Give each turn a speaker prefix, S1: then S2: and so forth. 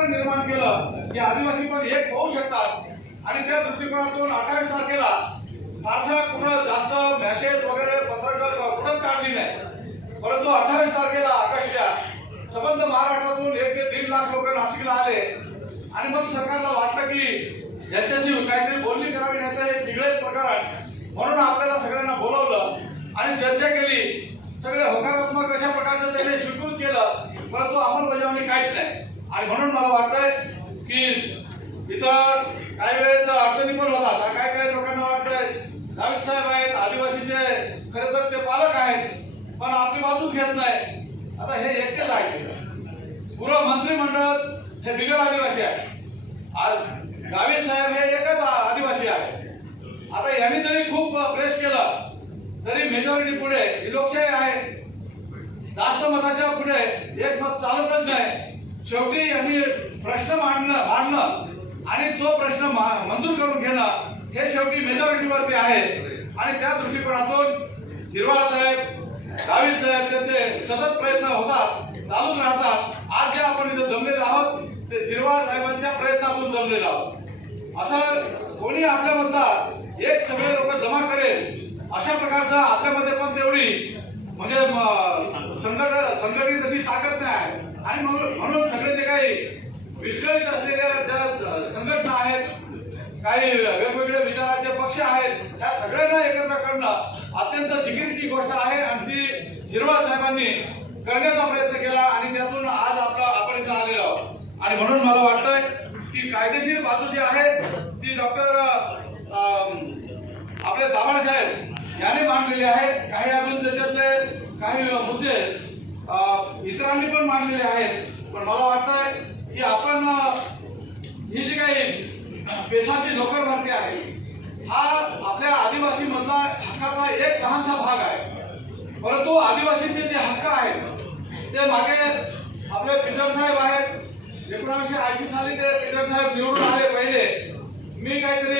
S1: वातावरण निर्माण केलं की आदिवासी पण एक होऊ शकतात आणि त्या दृष्टिकोनातून अठ्ठावीस तारखेला फारसा कुठं जास्त मॅसेज वगैरे पत्रकार कुठंच काढली नाही परंतु अठ्ठावीस तारखेला आकाशच्या संबंध महाराष्ट्रातून एक ते दीड लाख लोक नाशिकला आले आणि मग सरकारला वाटलं की याच्याशी काहीतरी बोलणी करावी तर हे चिगळेच आहेत म्हणून आपल्याला सगळ्यांना बोलवलं आणि चर्चा केली सगळे होकारात्मक अशा प्रकारचं त्यांनी स्वीकृत केलं परंतु अंमलबजावणी काहीच नाही आणि म्हणून मला वाटतंय की इथं काही वेळेस अडचणी पण आता काय काय लोकांना वाटतंय गावित साहेब आहेत आदिवासीचे खरे तर ते पालक आहेत पण आपली बाजू घेत नाही आता हे एकटेच आहे पूर्व मंत्रिमंडळ हे बिगर आदिवासी आहे आज गावित साहेब हे एकच आदिवासी आहे आता यांनी जरी खूप प्रेस केला तरी मेजॉरिटी पुढे ही लोकशाही आहे जास्त मताच्या पुढे एक मत चालतच नाही शेवटी यांनी प्रश्न मांडणं मांडणं आणि तो प्रश्न मंजूर करून घेणं हे शेवटी मेजॉरिटीवरती आहे आणि त्या दृष्टिकोनातून हिरवाळ साहेब गावित साहेब त्यांचे सतत प्रयत्न होतात चालूच राहतात आज जे आपण इथं जमलेलो आहोत ते हिरवाळ साहेबांच्या प्रयत्नातून जमलेलो आहोत असं कोणी आपल्यामधला एक सगळे लोक जमा करेल अशा प्रकारचा आपल्यामध्ये पण तेवढी म्हणजे संघट संघटित अशी ताकद नाही आहे आणि म्हणून सगळे ते काही विस्कळीत असलेल्या ज्या संघटना आहेत काही वेगवेगळ्या विचाराचे पक्ष आहेत त्या सगळ्यांना एकत्र करणं अत्यंत जिकिरीची गोष्ट आहे आणि ती शिरवाळ साहेबांनी करण्याचा प्रयत्न केला आणि त्यातून आज आपला आपण इथं आलेलो आहोत आणि म्हणून मला वाटतंय की कायदेशीर बाजू जी आहे ती डॉक्टर आपले दाभाड साहेब यांनी मांडलेली आहे काही अजून त्याच्यातले काही मुद्दे इतरांनी पण मांडलेले आहेत पण मला वाटतं की आपण ही जी काही पेशाची नोकर भरती आहे हा आपल्या आदिवासी मधला हक्काचा एक लहानसा भाग आहे परंतु आदिवासींचे जे हक्क आहेत ते मागे आपले पिटर साहेब आहेत एकोणाशे ऐंशी साली ते पिटर साहेब निवडून आले पहिले मी काहीतरी